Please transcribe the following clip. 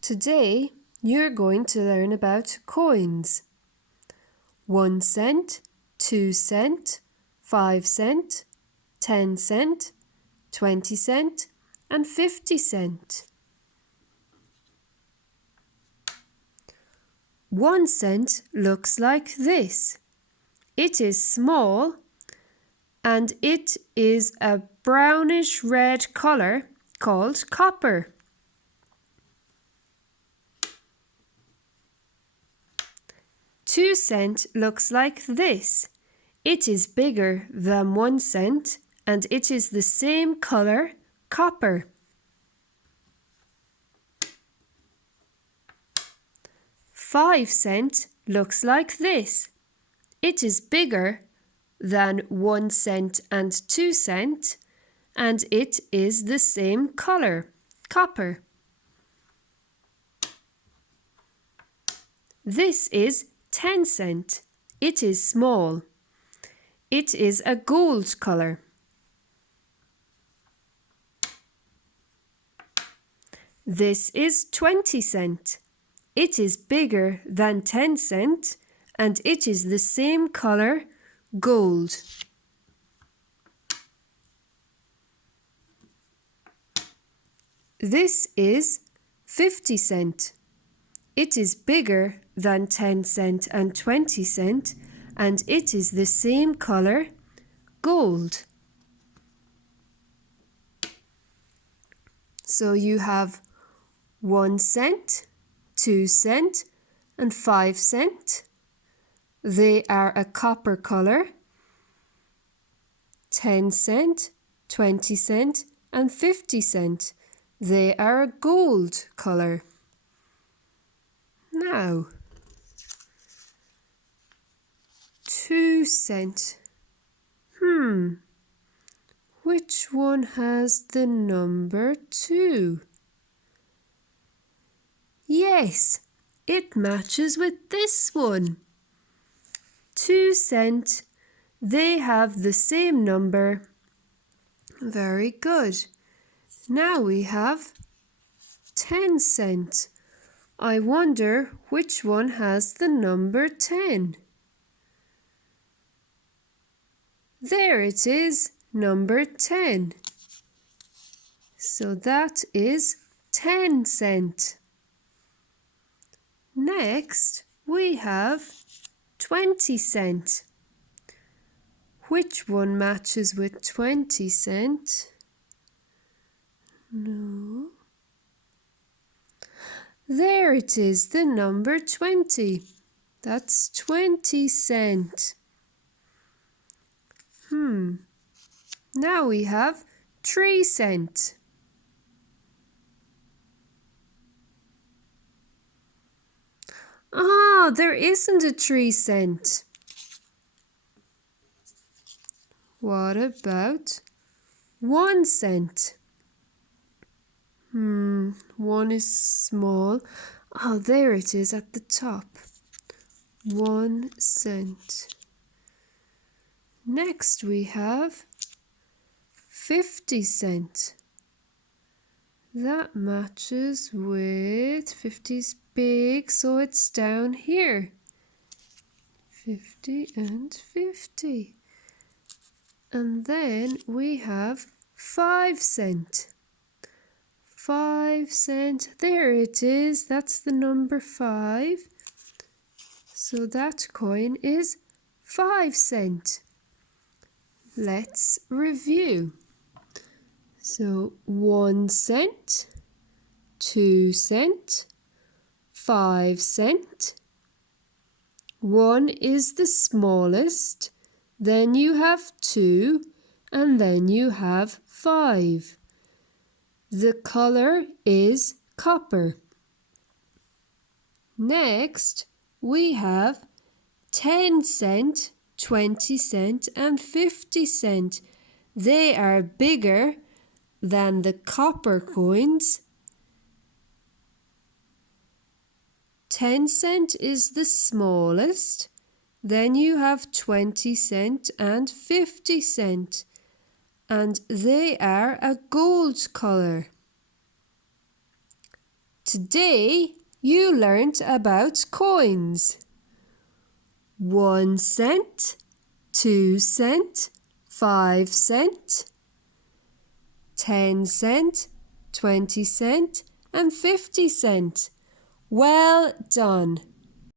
Today, you're going to learn about coins. 1 cent, 2 cent, 5 cent, 10 cent, 20 cent, and 50 cent. 1 cent looks like this. It is small and it is a brownish red color called copper. 2 cent looks like this. It is bigger than 1 cent and it is the same color, copper. 5 cent looks like this. It is bigger than 1 cent and 2 cent and it is the same color, copper. This is 10 cent. It is small. It is a gold color. This is 20 cent. It is bigger than 10 cent and it is the same color, gold. This is 50 cent. It is bigger than 10 cent and 20 cent and it is the same color, gold. So you have 1 cent, 2 cent and 5 cent. They are a copper color. 10 cent, 20 cent and 50 cent. They are a gold color. Now, 2 cent. Which one has the number 2? Yes, it matches with this one. 2 cent. They have the same number. Very good. Now we have 10 cent. I wonder which one has the number 10. There it is, number 10. So that is 10 cent. Next, we have 20 cent. Which one matches with 20 cent? No. There it is, the number 20. That's 20 cent. Now we have 3 cent. There isn't a 3 cent. What about 1 cent? 1 is small. There it is at the top. 1 cent. Next we have 50 cent. That matches with 50's big, so it's down here. 50 and 50. And then we have 5 cent. 5 cent. There it is. That's the number 5. So that coin is 5 cent. Let's review. So 1 cent, 2 cent, 5 cent. 1 is the smallest, then you have 2, and then you have 5. The color is copper. Next, we have 10 cent, 20 cent, and 50 cent. They are bigger than the copper coins. 10 cent is the smallest. Then you have 20 cent and 50 cent. And they are a gold color. Today you learnt about coins. 1 cent, 2 cent, 5 cent, 10 cent, 20 cent and 50 cent. Well done!